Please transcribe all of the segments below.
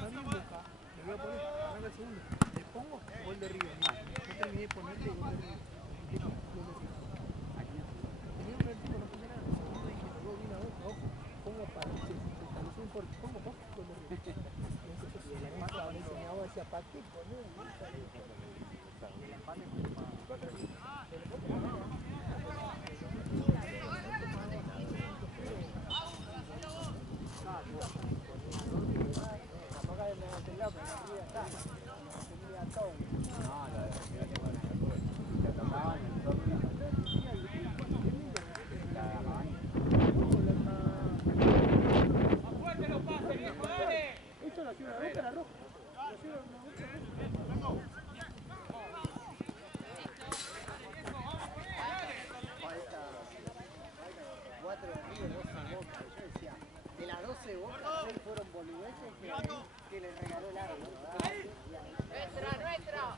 está bien Boca, le voy a poner, arranca el segundo, le pongo gol de River, mira, no terminé de ponerle gol de River, gol de River. Tenía un artículo, no puse nada, el segundo dije, lo veo bien a Boca, ojo, pongo para, se estableció un corte, pongo Boca, gol de River. Y el empate me enseñaba decía, ¿para qué poner? Y el empate me tomaba 4-10. El empate no ganaba, pero no tuvo no tomaba puntos feos. No, tío, ponía dos y tampoco me hace loco, en la vida está, me tenía todo. No, yo tengo una locura. Lo tocaban en el top. La agarraban y... ¡Fuerte los pases, viejo, dale! Esto lo hacía una boca, era roja. Lo hacía una boca, era roja. Cuatro de River, 12 de Boca. Yo decía, de las 12 de Boca, 6 fueron boludeces que les regaló el árbol. ¡Nuestra!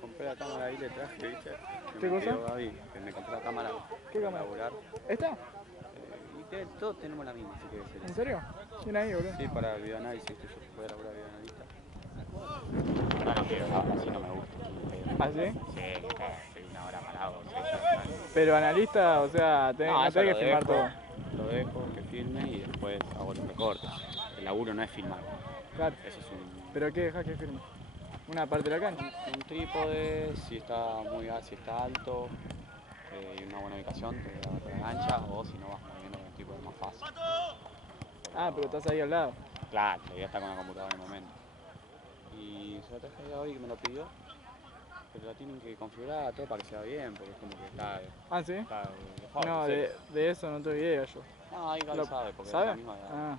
Compré la cámara ahí, le traje, ¿viste? ¿Qué cosa? Gaby, que me compré la cámara. ¿Qué cámara? Laburar. ¿Esta? Y todos tenemos la misma, si quieres ser. ¿En serio? Bien ahí, boludo. Sí, para el videoanálisis, que yo puedo laburar videoanalista. No, no quiero, así no me gusta. ¿Ah, sí? Sí, estoy una hora parado. Pero analista, o sea, no tenés que filmar todo. Lo dejo, que filme y después hago los recortes. El laburo no es filmar. Claro. Eso es un... ¿Pero qué dejas que filme? ¿Una parte de la cancha? Un trípode, si está alto y una buena ubicación, te da otra cancha, o si no vas moviendo con un trípode más fácil. Pero estás ahí al lado. Claro, la idea está con la computadora en el momento. Y se lo traje hoy que me lo pidió, pero la tienen que configurar todo para que sea bien, porque es como que está... ¿Ah, sí? Está no, de eso no tengo idea yo. No, ahí Gaby sabe, porque ¿sabe? es la misma edad.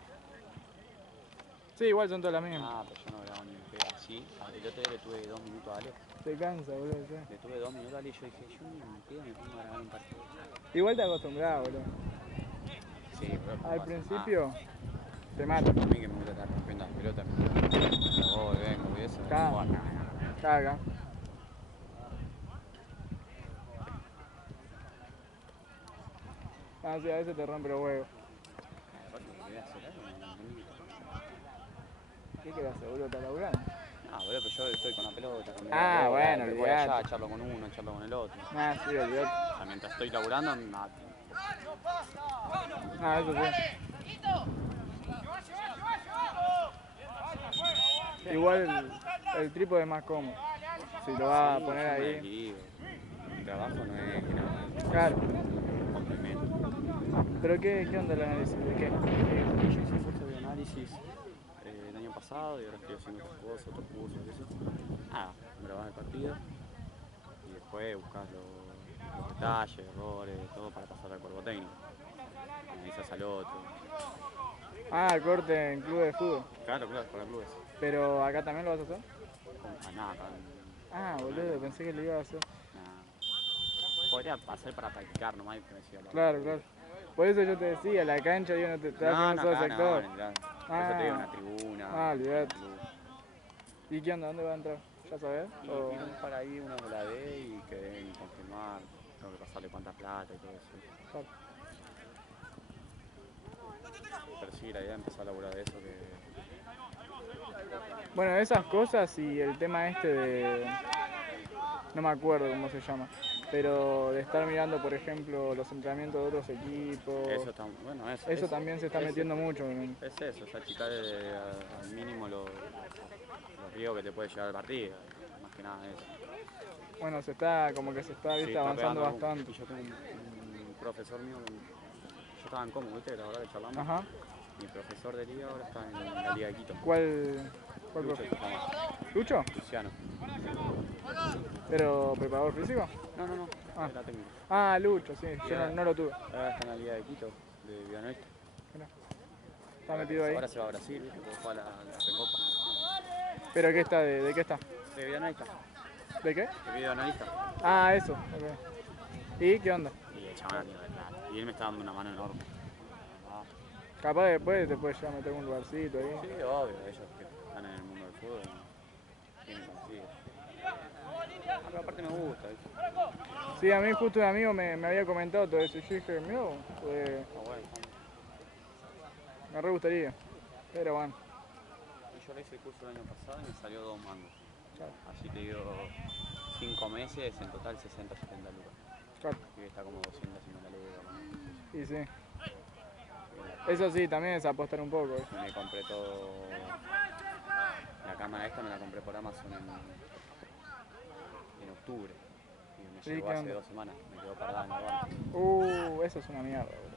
Sí, igual son todas las mismas. Pero yo no grabo ni un pedo así. El otro día le tuve 2 minutos a Ale. Te cansa, boludo. Sí. Le tuve 2 minutos a Ale y yo dije, yo ni un pedo me pongo a grabar un partido. Igual te acostumbrás, boludo. Sí, bro. Al principio te mata. A mí que me gusta estar rompiendo las pelotas, me voy, vengo y eso. Caga. Sí, a veces te rompe los huevos. ¿Qué querés hacer, boludo? ¿Estás laburando? Boludo, pero yo estoy con la pelota. Bueno, voy allá, charlo con uno, charlo con el otro. Sí, olvidate. O sea, mientras estoy laburando, nada. Eso sí. Igual el trípode es más cómodo. Si lo vas a poner ahí. Mi trabajo no es nada. Claro. Complemento. ¿Pero qué onda el análisis? ¿De qué? Yo hice un curso de análisis el año pasado y ahora estoy haciendo otros cursos y eso. Grabás el partido y después buscas los detalles, errores, todo para pasar al cuerpo técnico. Analizás al otro. Corte en club de fútbol. Claro, para clubes. ¿Pero acá también lo vas a hacer? Acá. Boludo, pensé que lo ibas a hacer. Podría hacer para practicar nomás y que me decía la Claro. Por eso yo te decía, la cancha digo, no te das un solo sector. Por eso te digo una tribuna. Olvidate. ¿Y qué onda? ¿Dónde va a entrar? ¿Ya sabés? Y para ahí uno de la D y que deben confirmar, tengo que pasarle cuánta plata y todo eso. Claro. Pero sí, la idea es empezar a laburar de eso que... Bueno, esas cosas y el tema este de... No me acuerdo cómo se llama. Pero de estar mirando, por ejemplo, los entrenamientos de otros equipos. Eso también se está metiendo mucho. Es eso, es achicar al mínimo los riesgos que te puede llevar el partido. Más que nada eso. Bueno, como que se está, ¿viste? Avanzando bastante. Y yo tengo un profesor mío, yo estaba en Como, ¿viste? La verdad que charlamos. Ajá. Mi profesor de liga ahora está en la Liga de Quito. ¿Cuál Lucho, ¿Lucho? Luciano. ¿Pero preparador físico? No, es la técnica. Lucho, sí, yo no lo tuve. Ahora está en la Liga de Quito, de videoanalista. Está metido ahí. Ahora se va a Brasil, ¿viste? Porque juega la Recopa. ¿Pero qué está? ¿De qué está? De videoanalista. ¿De qué? De videoanalista. Eso. Okay. ¿Y qué onda? Y el chaval a nivel plata. Y él me está dando una mano enorme. Capaz después te puedes ya meter un lugarcito ahí. Sí, obvio, ellos que están en el mundo del fútbol tienen consigo. Pero aparte me gusta. Sí, a mí justo un amigo me había comentado todo eso y yo dije, mira, pues, Bueno, me re gustaría, pero bueno. yo le hice el curso el año pasado y me salió 2 mangos. Claro. Así te digo, 5 meses, en total 60, 70 lucas. Claro. Y está como 250 lucas. Y sí. Eso sí, también es apostar un poco. Me compré todo. La cámara esta me la compré por Amazon en octubre. Y me Sí, llegó ¿qué hace onda? 2 semanas. Me quedó parada en la aduana. Eso es una mierda, boludo.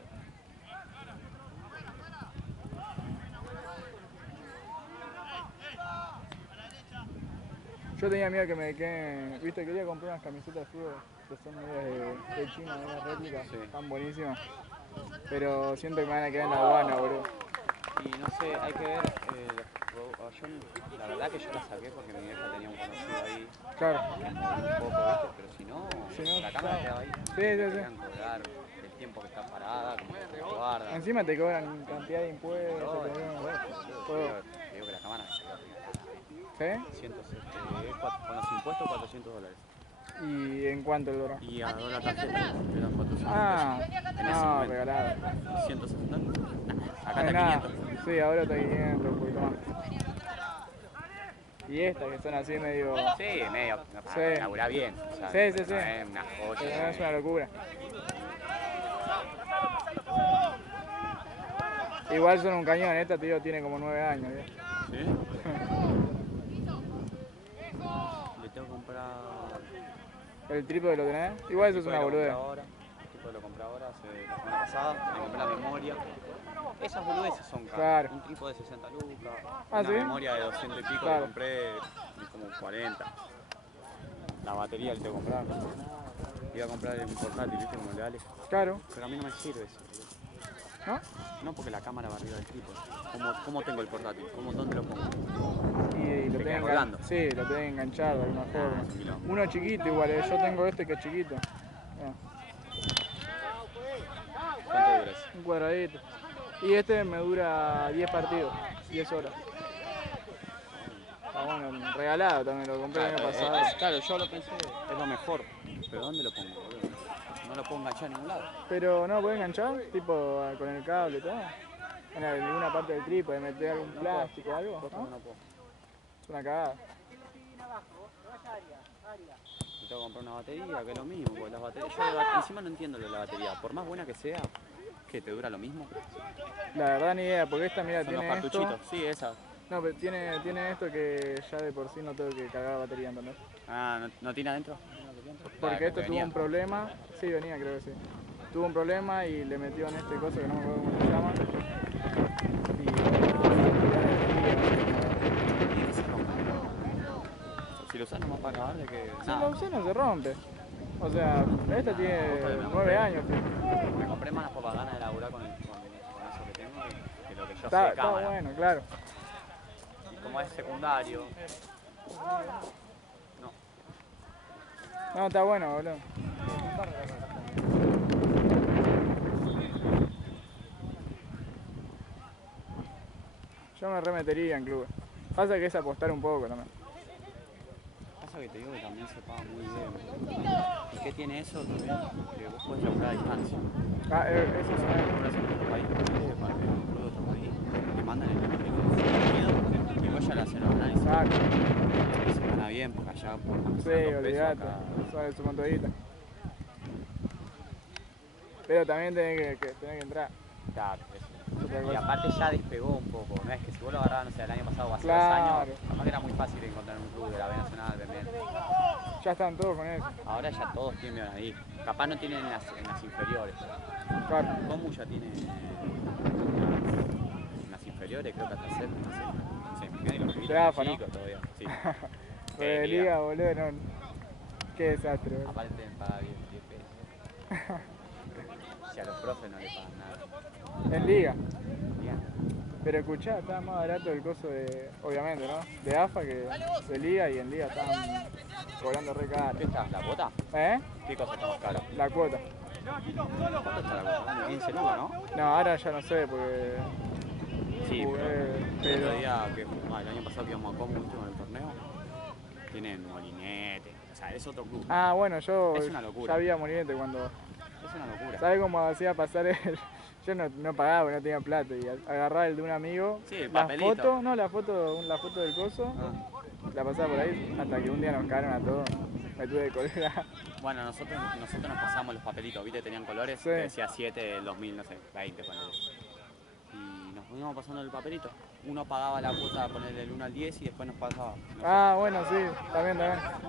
Yo tenía miedo que me queden, viste, quería comprar unas camisetas de fútbol que son medias de China, medias réplicas, Sí. están buenísimas. Pero siento que me van a quedar en la aduana, boludo. Y no sé, hay que ver. Yo, la verdad que yo la saqué porque mi vieja tenía un conocido ahí. Claro. Que me movió un poco, ¿viste? Pero si no, la cámara quedaba ahí. Sí, Te sí, sí. querían cobrar el tiempo que está parada, como que te lo guardan. Encima te cobran cantidad de impuestos, Todo, te te digo que la cámara me quedó ¿Sí? 170, con los impuestos $400. ¿Y en cuánto el dólar? Y a dólar tarjeta eran 400 Ah, pesos. En ese no, momento. regalado. 160. Acá No es está nada. 500. Sí, ahora está 500, un poquito más. Y estas que son así medio... Sí, medio. Sí. Laburá bien. O sea, Sí, sí, no sí. es una joya. Es una locura. Igual son un cañón, esta tío tiene como 9 años. ¿Eh? ¿Sí? Le tengo que comprar. ¿El trípode lo tenés? Igual eso es una boludez. El tipo lo compré ahora, hace la semana pasada. Le compré la memoria. Esas boludeces son caras. Claro. Un trípode de 60 lucas. Ah, una ¿sí? memoria de 200 y pico Claro. le compré de como 40. La batería le tengo que comprar. Iba a comprar un portátil, ¿viste? Como el de Ale. Claro. Pero a mí no me sirve eso. ¿No? No, porque la cámara va arriba del trípode. ¿Cómo tengo el portátil? ¿Dónde lo pongo? Y lo Te tenés queda colgando. Sí, lo tenés enganchado de alguna forma. es un quilombo. Uno chiquito igual, yo tengo este que es chiquito. Mirá, ¿Cuánto dura eso? un cuadradito. Y este me dura 10 partidos, 10 horas. Está bueno, regalado también, lo compré el año pasado. Claro, yo lo pensé, es lo mejor. ¿Pero dónde lo pongo, boludo? No lo puedo enganchar en ningún lado. Pero no, ¿puedes enganchar? Tipo con el cable y todo. En alguna parte del trípode, meter algún plástico o algo. Posta ¿No? que no puedo. Es una cagada. Me tengo que comprar una batería, que es lo mismo. Porque las baterías, encima no entiendo lo de la batería. Por más buena que sea, ¿que te dura lo mismo? La verdad ni idea, porque esta mira Son los tiene cartuchitos, esto. sí, esa. No, pero tiene esto que ya de por sí no tengo que cargar la batería, ¿entendés? Ah, ¿no tiene adentro? Porque esto tuvo un problema, sí venía creo que sí. Tuvo un problema y le metió en este coso que no me acuerdo cómo se llama. Si lo usas nomás para acabar de que. Si lo usé no se rompe. O sea, esta tiene Posta que 9 años. Tío. Me compré más por la gana de laburar con eso que tengo que lo que yo sé Está de cámara. bueno, claro. Y como es secundario. No. No, está bueno, boludo. Yo me remetería en clubes. Pasa que es apostar un poco también. Pasa que te digo que también se paga muy bien. ¿Y qué tiene eso también? Que vos podés laburar a distancia. Ah, eso Si sí. vos laburás en otro país, para que un club de otro país, te mandan el contenido y vos ya le hacen los análisis. Exacto. Y se gana bien, porque allá por más que Sí, sean 2 pesos olvidate. acá. Sabe su montadita. Pero también tenés que entrar. Claro, eso. Otra Y cosa. aparte ya despegó un poco, no es que si vos lo agarrabas, no sé, el año pasado o hace Claro. 2 años, capaz que era muy fácil encontrar un club de la B Nacional, BMN. Ya están todos con eso. Ahora ya todos tienen ahí. Capaz no tienen en las inferiores. Claro. Comu ya tiene en las inferiores, creo que hasta semifinal y los De chiquitos AFA, ¿no? chicos todavía. Sí. De liga, boludo, no. Qué desastre, boludo. Aparte te pagan 10 pesos. Si a los profes no le pagan nada. En liga. Bien. Pero escuchá, estaba más barato el coso de, obviamente, ¿no? De AFA que de liga y en liga estaban cobrando re caro. ¿Qué está? ¿La cuota? ¿Eh? ¿Qué cosa está más cara? La cuota. ¿Cuánto está la cuota? 15 lucas, ¿no? No, ahora ya no sé porque... Sí, jugué, pero el otro día, el año pasado que íbamos a Comu, ¿viste? Con el torneo, tienen molinete, sea, es otro club. Ah, bueno, yo es una locura. ya vi a Molinete cuando... Es una locura. ¿Sabes cómo hacía pasar él? Yo no pagaba porque no tenía plata y agarraba el de un amigo. Sí, el la papelito. foto, no, la foto del coso, la pasaba por ahí hasta que un día nos cagaron a todos. Me tuve que colgar. Bueno, nosotros nos pasamos los papelitos, ¿viste? Tenían colores, Sí. decía 7 del 2000, no sé, 20, ponele. Y nos íbamos pasando el papelito. Uno pagaba la cuota, ponerle del 1 al 10 y después nos pasaba. No Ah, bueno, sí, también. A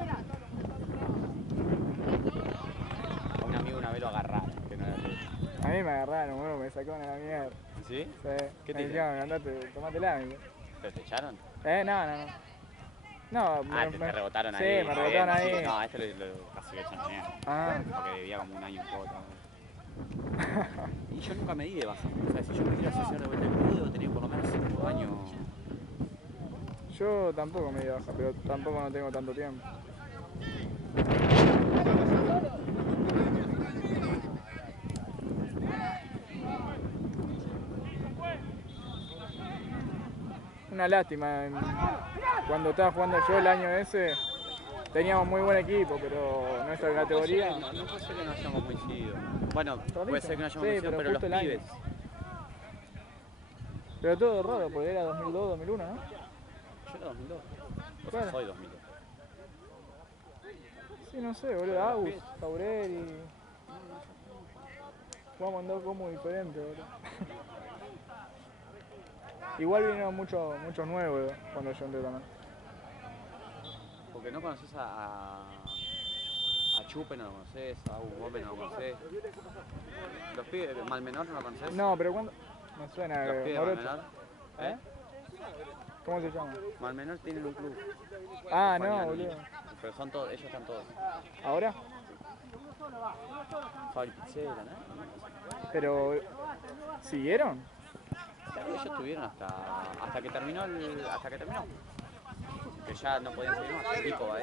un amigo una vez lo agarraron, que no era de él. A mí me agarraron, bueno, me sacaron a la mierda. ¿Sí? Sí. ¿Qué te me dijeron, andate, tomátela, amigo. ¿Pero te echaron? No, te rebotaron ahí. Sí, me rebotaron ahí. No, a este lo casi le echan también. Ah. Porque debía como un año en cuota. Y yo nunca me di de baja. O sea, si yo me quiero asociar de vuelta al club, debo tener por lo menos 5 años. Yo tampoco me di de baja, pero tampoco no tengo tanto tiempo. Una lástima, cuando estaba jugando yo el año ese, teníamos muy buen equipo, pero nuestra categoría... No puede ser que no hayamos coincidido. Bueno, puede ser que no hayamos sí, coincidido, pero los pibes. Pero todo raro, porque era 2002, 2001, ¿no? Yo era 2002. O sea, Claro. soy 2002. Sí, no sé, boludo, Agus, Taureri... Jugamos en dos como diferentes, boludo. Igual vinieron muchos nuevos cuando yo entré también. Porque no conoces a Chupe, no lo conoces, a Agus Gómez no lo conoces. Los pibes de Malmenor no lo conoces. No, pero cuando... Me suena, Los pibes de Morocho. Malmenor. ¿Eh? ¿Cómo se llama? Malmenor tienen un club. Ah, no, Juegan boludo. Pero son todos, ellos están todos. ¿Ahora? Fabri Pizzera, ¿no? Pero... ¿Siguieron? Claro, ellos estuvieron hasta que terminó que ya no podían seguir más. Pico,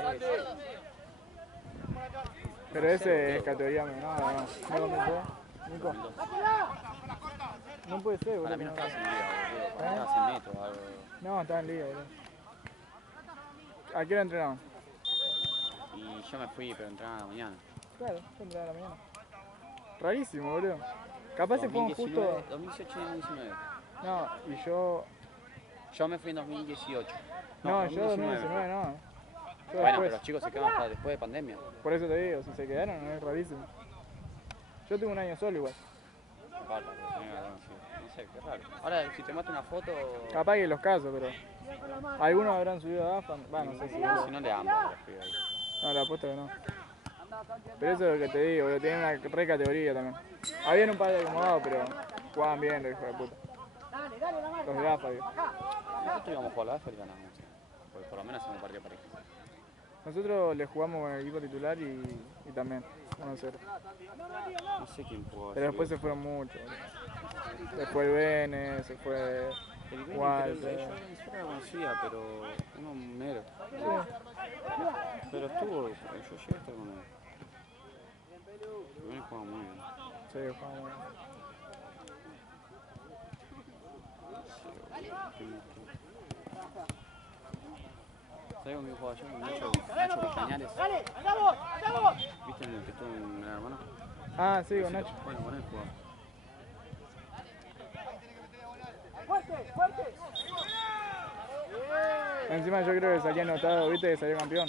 Pero ese es categoría menor, no. ¿No comenzó? Nico. No puede ser, boludo. Para mí no estaba en liga, boludo. Estaba en metro o algo. No, estaba en liga, boludo. ¿A qué hora entrenaban? Y yo me fui, pero entraba a la mañana. Claro, yo entrenaba a la mañana. Rarísimo, boludo. Capaz se fueron justo... 2018 y 2019. No, y yo... Yo me fui en 2018. No, yo 2019 no. Yo bueno, después. pero los chicos se quedan hasta después de pandemia. Por eso te digo, si se quedaron es rarísimo. Yo tuve un año solo igual. Aparte, no sé, qué raro. Ahora, si te mato una foto... Capaz que los casos, pero... Algunos habrán subido a AFA, no sé si... Si no le amo a los pibes ahí. No, la apuesta que no. Pero eso es lo que te digo, boludo, tienen una re categoría también. Habían un par de acomodados, pero jugaban bien los hijos de puta. Los de AFA, digo. Nosotros íbamos a jugar a la AFA y ganamos. Porque por lo menos hacemos partido parejo. Nosotros le jugamos con el equipo titular y también, 1-0. No sé quién jugó. Pero después se fueron muchos, boludo. Se fue el Bene, se fue Walter. Yo lo conocía, pero uno negro. Sí. Pero estuvo, yo llegué a estar con él. El Bene jugaba muy bien. Sí, jugaba muy bien. ¿Sabes con quién jugaba yo? Con Nacho Castañares. ¿Viste el que estuvo en Gran Hermano? Ah, sí, con Nacho. Bueno, con él jugaba. Encima yo creo que salía anotado, viste que salió campeón.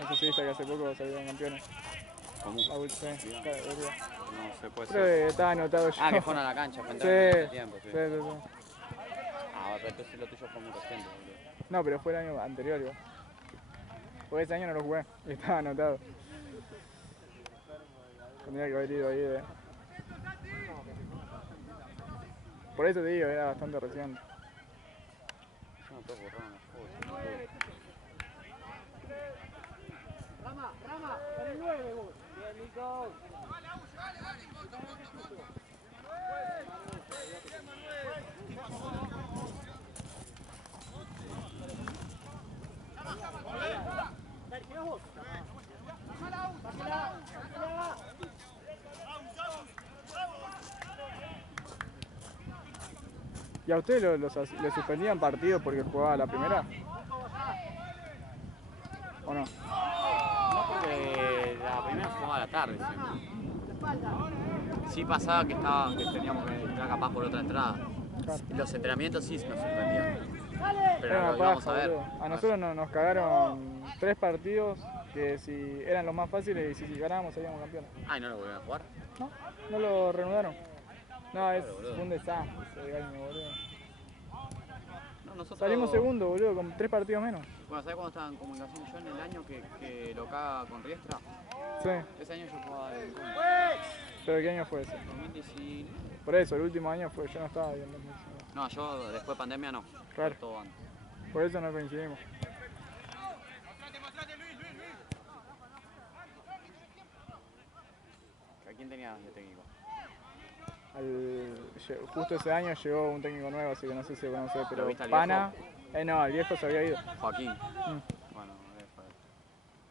No sé si viste que hace poco salieron campeones. ¿Cómo? Sí, No se puede creo que estaba anotado yo. Ah, que fueron a la cancha, fue Sí, en tiempo, sí. sí. Ah, pero entonces lo tuyo fue muy reciente, boludo. No, pero fue el año anterior igual. Porque ese año no lo jugué y estaba anotado. Tendría que haber ido ahí de... Por eso te digo, era bastante reciente. Yo no puedo borrar una foto. Rama, con el 9 vos. Bien, Nico. ¿Y a ustedes le suspendían partidos porque jugaba la primera? ¿O no? tarde siempre. Sí pasaba que teníamos que entrar capaz por otra entrada. Claro. Los entrenamientos sí nos sorprendían. Pero Era lo una íbamos paja, a ver. boludo. A nosotros nos cagaron 3 partidos que si eran los más fáciles y si ganábamos salíamos campeones. Ah, ¿y no lo volvieron a jugar? No, no lo reanudaron. No, Claro, boludo. fue un desastre ese año, boludo. No, nosotros... Salimos segundo, boludo, con 3 partidos menos. Bueno, ¿sabés cuando estaba en comunicación yo en el año que lo caga con Riestra? Sí. Ese año yo jugaba en ¿Pero qué año fue ese? 2019. Por eso, el último año fue, yo no estaba ahí en 2019. No, yo después de pandemia no. Claro. Todo antes. Por eso no coincidimos. ¿A quién tenías de técnico? Justo ese año llegó un técnico nuevo, así que no sé si lo conocés, pero viste al Pana. No, el viejo se había ido. Joaquín. Bueno,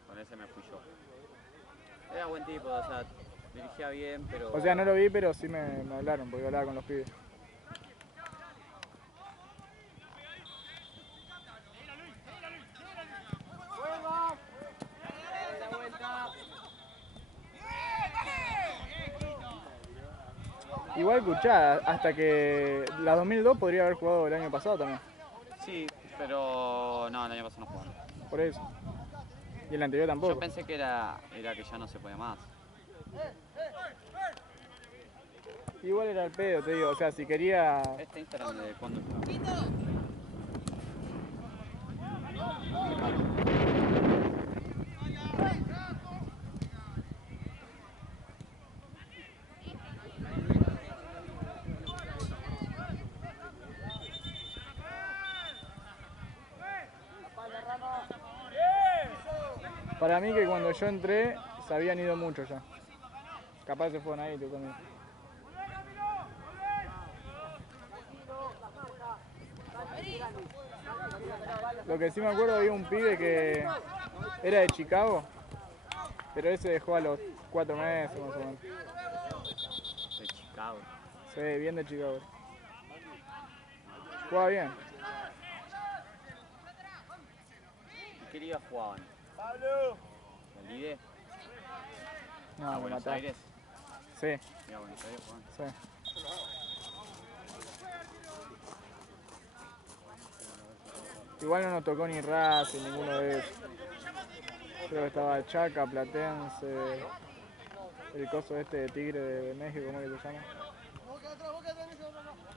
con ese me fui yo. Era buen tipo, o sea, dirigía bien, pero... O sea, no lo vi, pero sí me hablaron, porque hablaba con los pibes. Igual escuchá, hasta que la 2002 podría haber jugado el año pasado también. Sí, pero no, el año pasado no jugaron. Por eso. Y el anterior tampoco. Yo pensé que era que ya no se podía más. Igual era el pedo, te digo, o sea, si quería... Este Instagram de cuándo está. Para mí que cuando yo entré, se habían ido muchos ya. Capaz se fueron ahí tú también. Lo que sí me acuerdo, había un pibe que era de Chicago, pero ese dejó a los 4 meses más o menos. De Chicago. Sí, bien de Chicago. Jugaba bien. ¿Qué liga jugaban? Pablo. ¿El Lide? No, me Buenos mataste. Aires. Sí, ¿Y a Buenos Aires jugaban? sí. Igual no nos tocó ni Racing, ninguno de esos. Creo que estaba Chaca, Platense, el coso este de Tigre de México, ¿cómo es que se llama?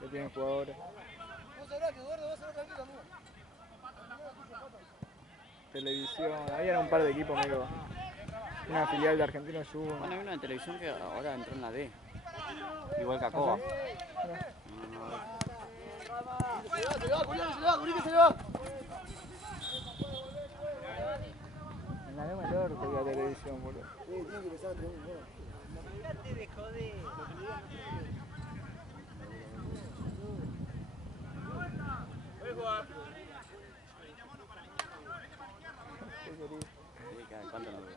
Que tienen jugadores. Televisión, ahí era un par de equipos medio. Una filial de Argentino Juniors. Bueno, hay una de televisión que ahora entró en la D. Igual que Acoba. ¿Ah, Se va, Julián, se va, Curique se va. en la Loma del Orto y la televisión, boludo. Tiene que empezar a tener un juego. Dejate de joder. ¿Cuánto nos veo?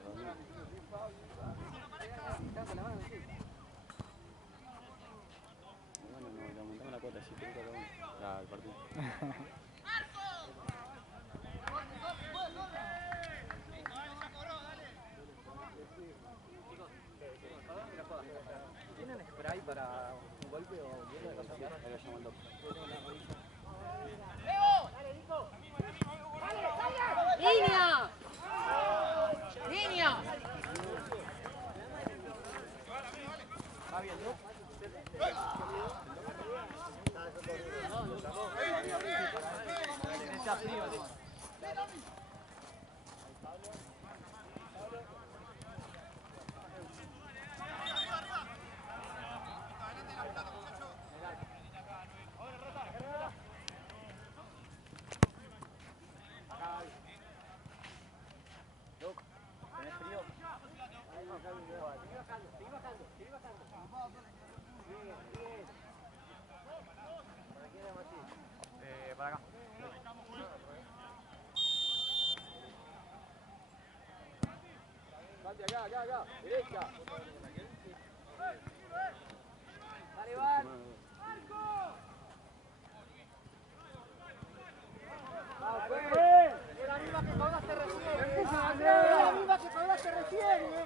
Bueno, le aumentamos la cuota, así que el partido. ¿Tienen spray para un golpe o hielo de campeonato? Ahí lo llamo el doctor. ¡Línea! ¡Línea! ¿Va bien, no? Está frío, ¿no? ¿Tenés frío? Para acá. Acá, derecha. Dale, Iván. Es la misma que Paula se refiere. Es la misma que Paula se refiere.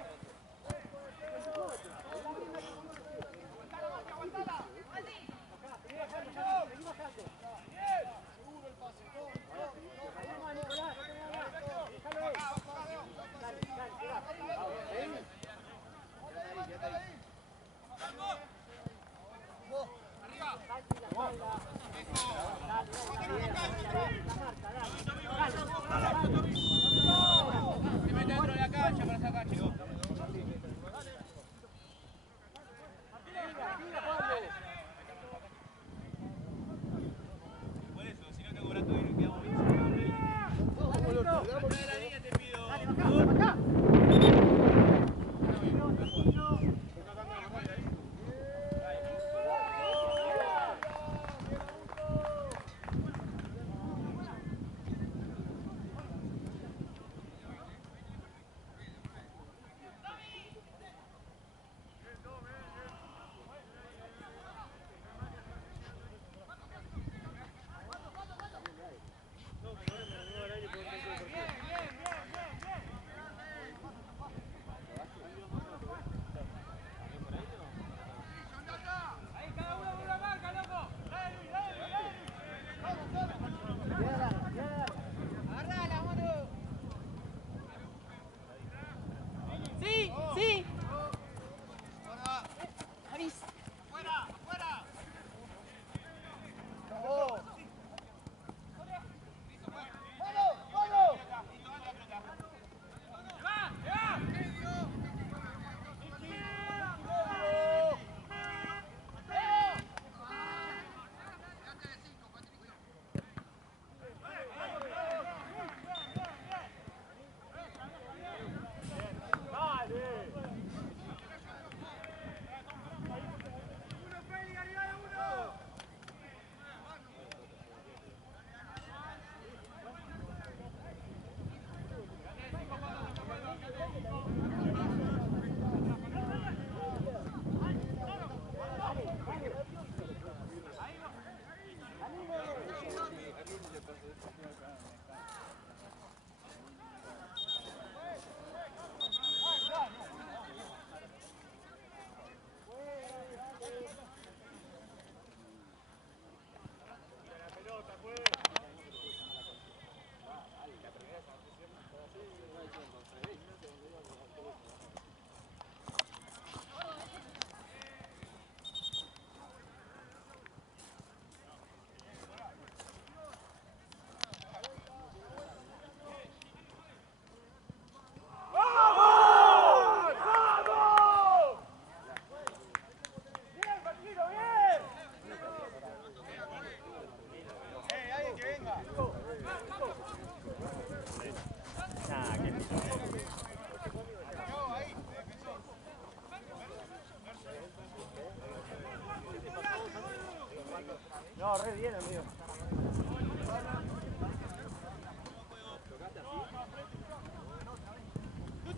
No, re bien, amigo.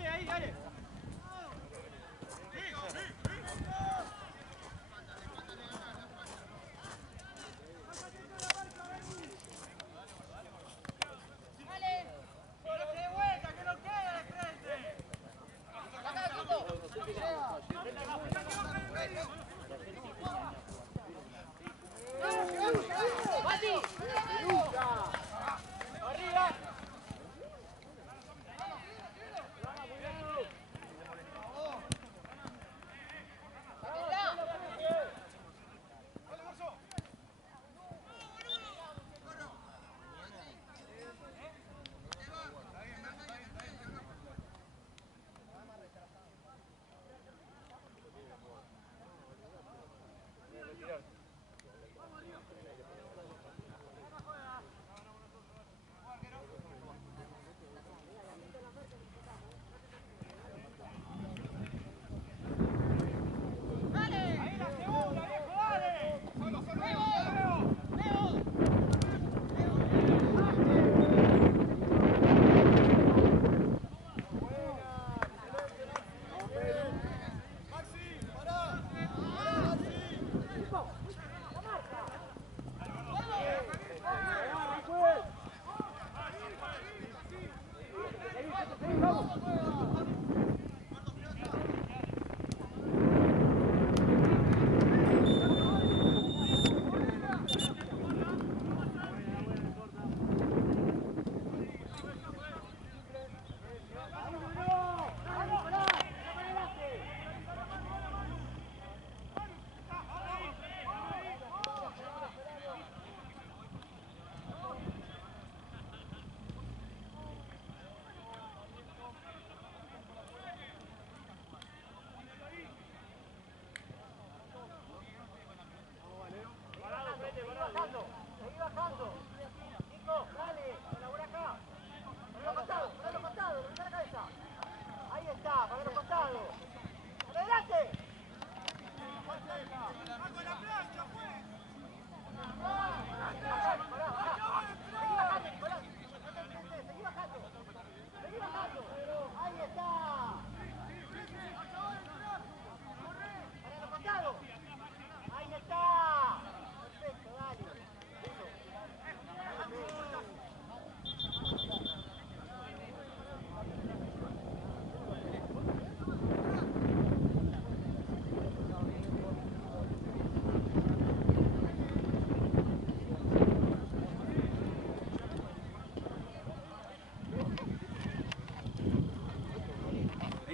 Ahí, dale.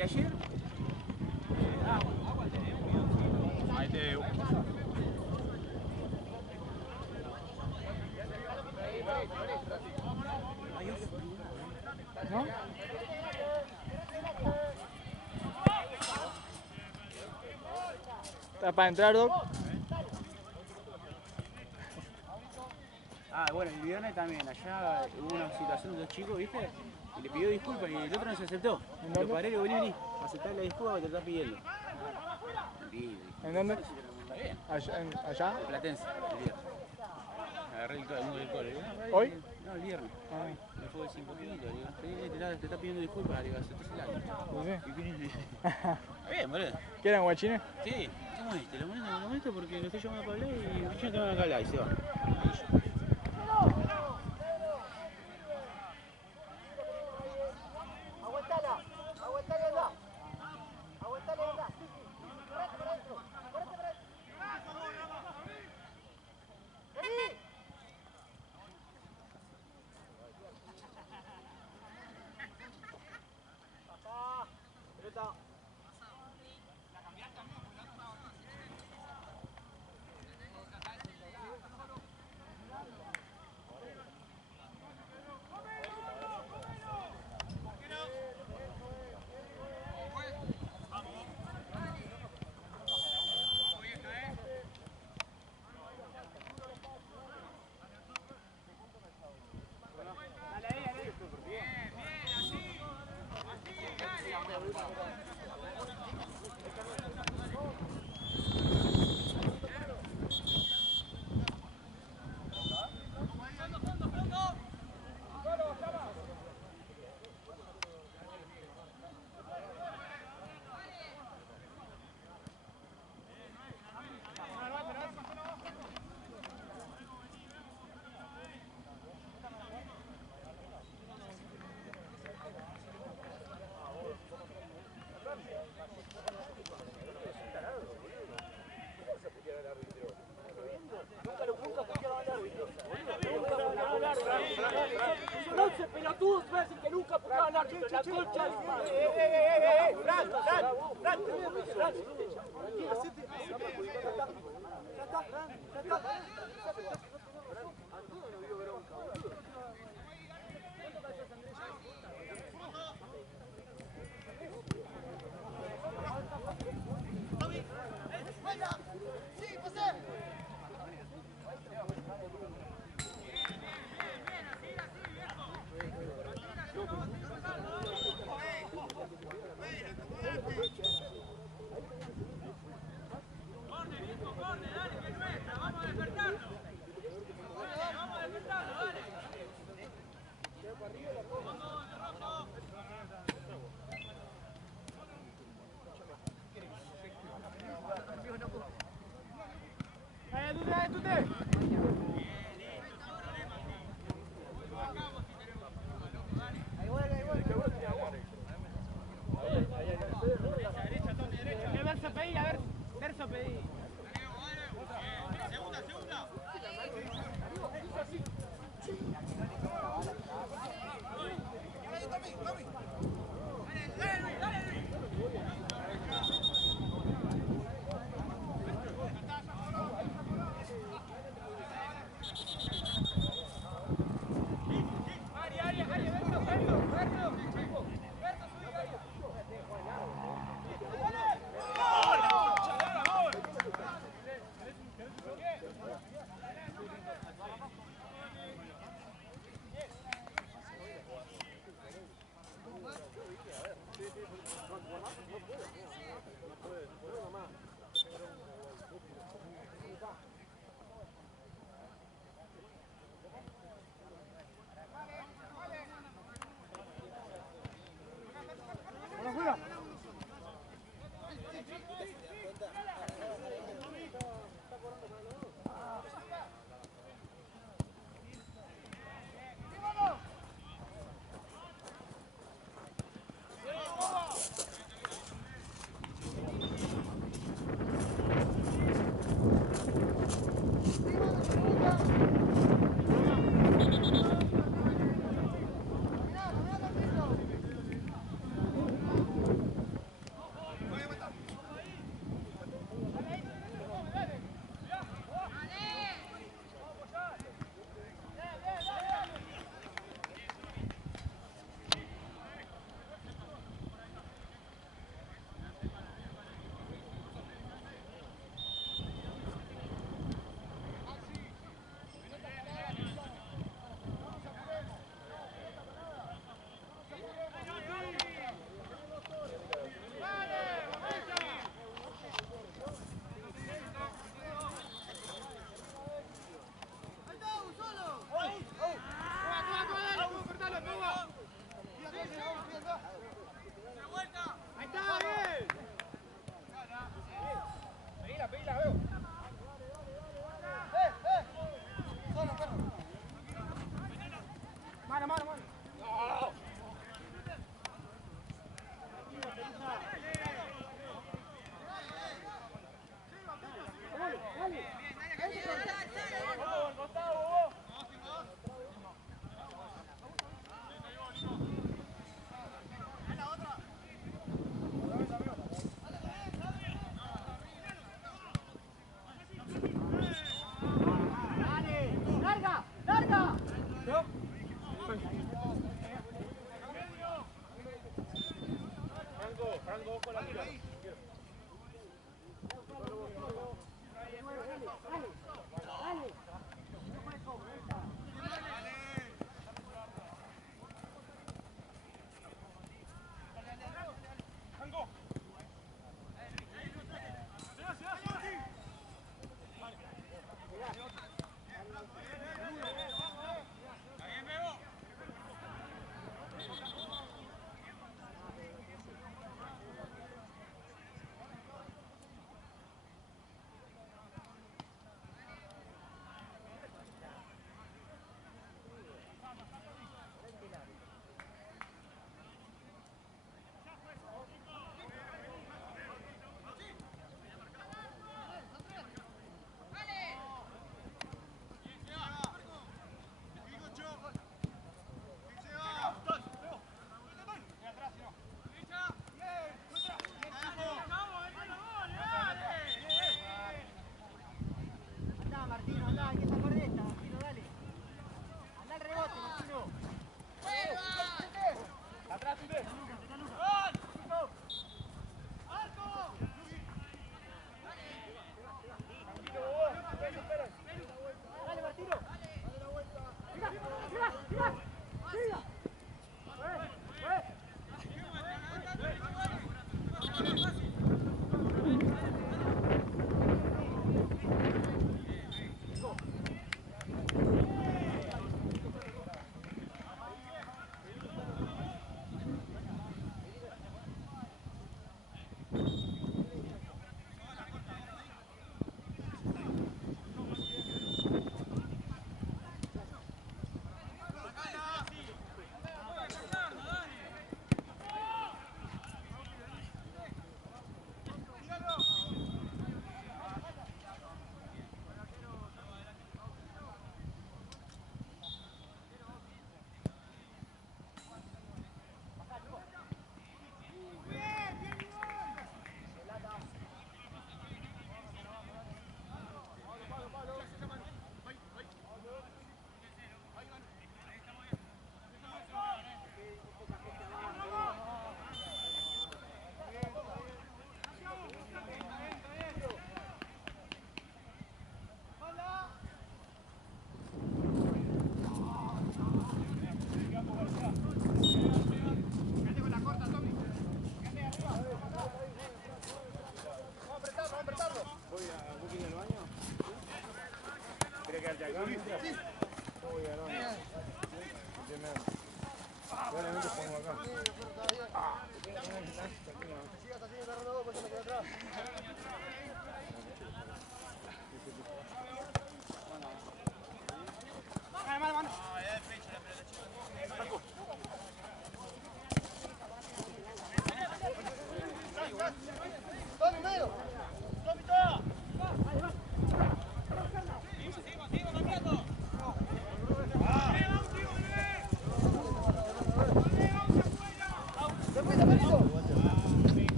¿Y ayer? Ahí te veo. ¿No? ¿Está para entrar, Doc? Ah, bueno, el viernes también. Allá hubo una situación de dos chicos, ¿viste? Y le pidió disculpas y el otro no se aceptó. Lo paré y le digo, vení, aceptar la disculpa que te estás pidiendo. ¿En dónde? Está bien. ¿Allá? En Platense, el viernes. Agarré el cole. ¿Hoy? No, el viernes. Ah, Me fue sin poquito. Le digo, te está pidiendo disculpas. Le digo, aceptás el acto. sí. Está bien, boludo. ¿Qué eran guachines? Sí. ¿Cómo es? Te lo molesto porque lo estoy llamando para hablar y yo no tengo nada que hablar y se va. pelotudos se hacen que nunca apuntaban árbitro, la concha de su madre. Fran,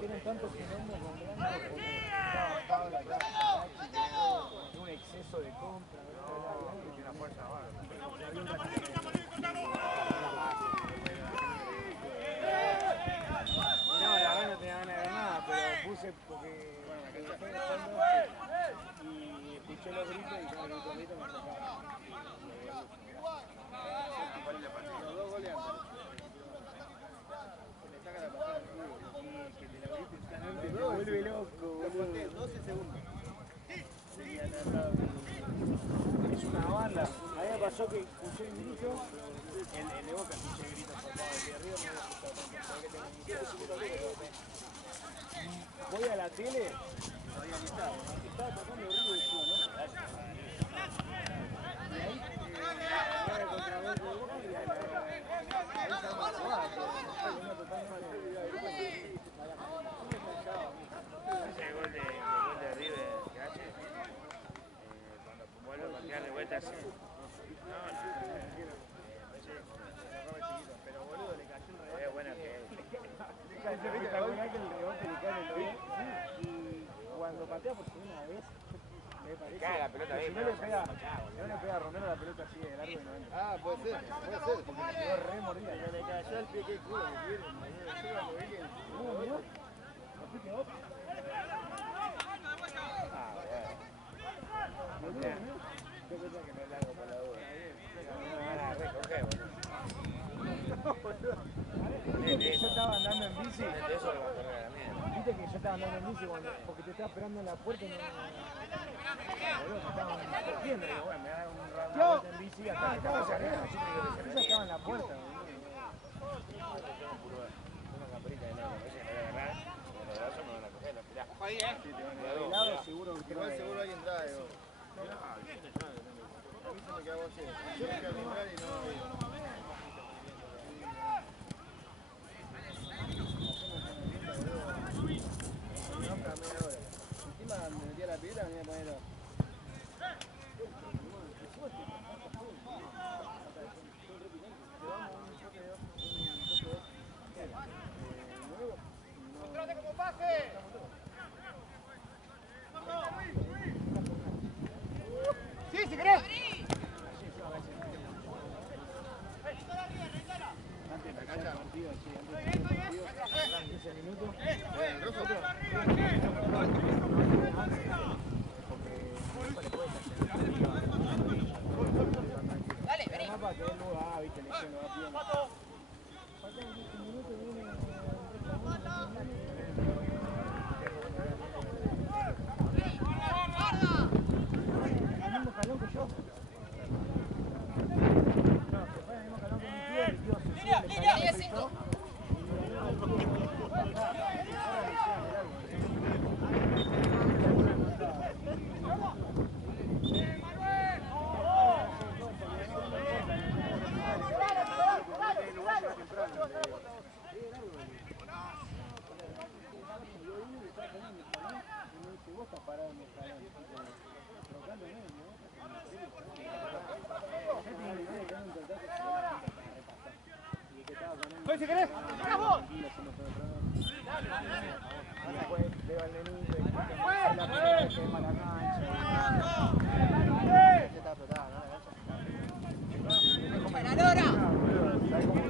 Tienen tanto quilombo con un exceso de compra. Tiene una fuerza bárbara. No, la verdad no tenía ganas de ver nada, pero puse porque, bueno, la cancha fue de fondo y escuché los gritos y con los gritos me tocaba. Los dos goles antes. Se le saca la pasada al culo. Que te la grites tan antes, te vuelve loco. Lo conté, 12 segundos. Es una bala. A mí me pasó que escuché el grito, el de Boca escuché gritos por acá, el de Río no me ha escuchado tanto, porque tengo un chiquito que voy a la tele, todavía ni estaba tocando Río y decía, ¿no? Y ahí, ahora contra Boca de Boca y ahí se arma la jugada, pero está tocando mal el video de Boca y ese gol de River que hace, cuando vuelve a patear de vuelta así. pero boludo, le cayó un rebote. Es bueno que Espectacular que el rebote le cae en el oído. Y cuando patea por segunda vez, me parece. cae la pelota bien. Si no le pega a Romero la pelota así de largo y no entra. Ah, puede ser. Porque le quedó re mordida. Pero le cayó el pie, qué culo que tiene. Yo cuando vi que... ¿Miró? ¿Así quedó? Yo creo que no es largo por la duda. Viste que yo estaba andando en bici. Eso lo va a correr a la mierda. Viste que yo estaba andando en bici porque te estaba esperando en la puerta y no. Boludo, te estaban cogiendo. Digo, bueno, me da una vuelta en bici hasta que estaba allá arriba. Yo ya estaba en la puerta. Una camperita de nada, me parece que me voy a agarrar. Los brazos me van a coger, los tirás. Ahí, De lado seguro que igual seguro alguien trae. A mí se me quedó así. Yo me quedé a mirar y no... Encima me metía la piedra, me iba a poner... ¡Entrate como pase! ¡Sí, si querés! Antes de la cancha, partido, sí, antes del partido, 15 minutos. Dale, vení. Para que él lo haga, viste, le dicen, lo va pidiendo. Faltan 15 minutos, viene... El mismo calón que yo. No, se fue el mismo calón que mi tío, el tío se sube, le pega el pecho. ¡Oye, si querés! ¡Vamos! Después veo al nenito y la pelota quema la cancha. Está apretada, ¿no? ¡La lora! ¿Sabes cómo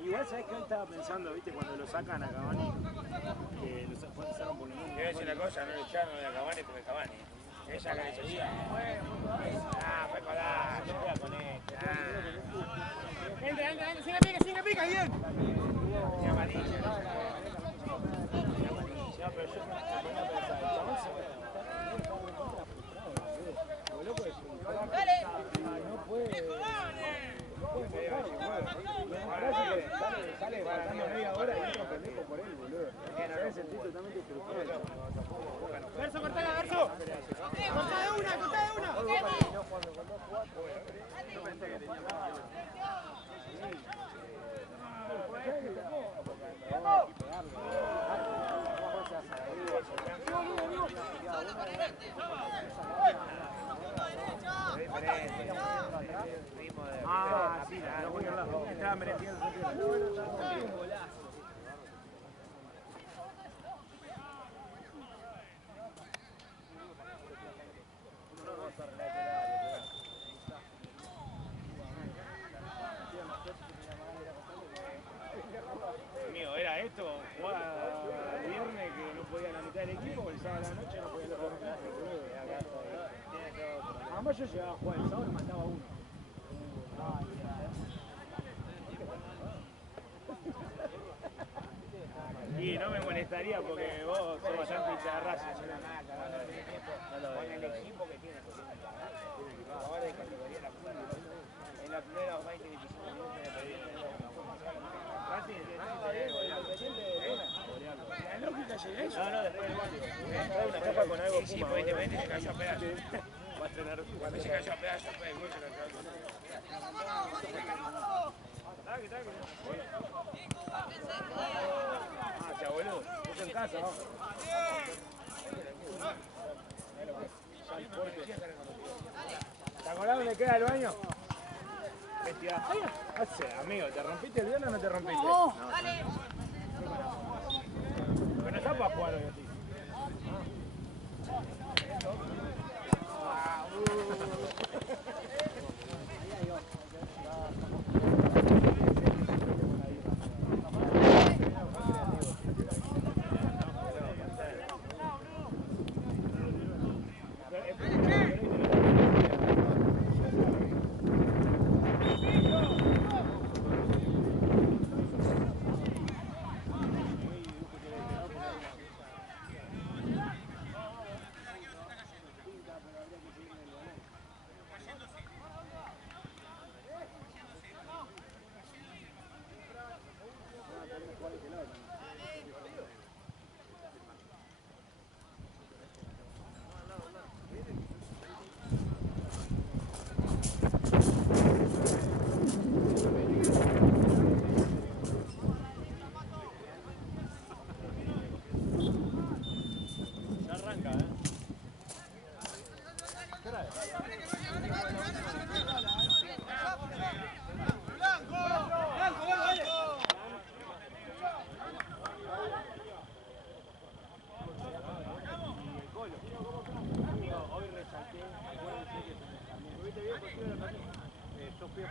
Igual sabés que hoy estaba pensando, viste, cuando lo sacan a Cavani, que lo sacan por lo menos. Te voy a decir una cosa, no le echaron a Cavani porque Cavani. Ella que le decía. Fue colada, yo voy a poner. Entra, sigue pica, bien. Tenía amarilla, no, pero yo me ponía a pensar, el chabón se va. Lo loco es no puede sale faltando media hora y otro pendejo por él, boludo. Se sentí totalmente frustrado. Verso, cortala, Verso. Corta de una. Yo pensé que tenía sí, estaba mereciendo. Mío, era esto, jugaba el viernes que no podía la mitad del equipo, el sábado a la noche no podía la otra mitad, además yo llegaba a jugar el sábado y mandaba uno. Y no me molestaría porque vos sos bastante hincha de Racing. El equipo que tiene, jugadores de categoría la fútbol. En la primera 20 25 minutos de Racing la lógica llega eso. No, después del baño. Trae una capa con algo Puma. Sí, porque te metes y te cayó a pedazos. tener... Cuando se cayó a pedazos, pues, el gol se cayó. Ah, ya boludo, vos en casa, ¿no? ¿Te acordás dónde queda el baño? Amigo, ¿te rompiste el dedo o no te rompiste? No, dale. Pero no está para jugar hoy a ti. Hoy resalté, acuérdense que tuviste bien, pues, yo fui a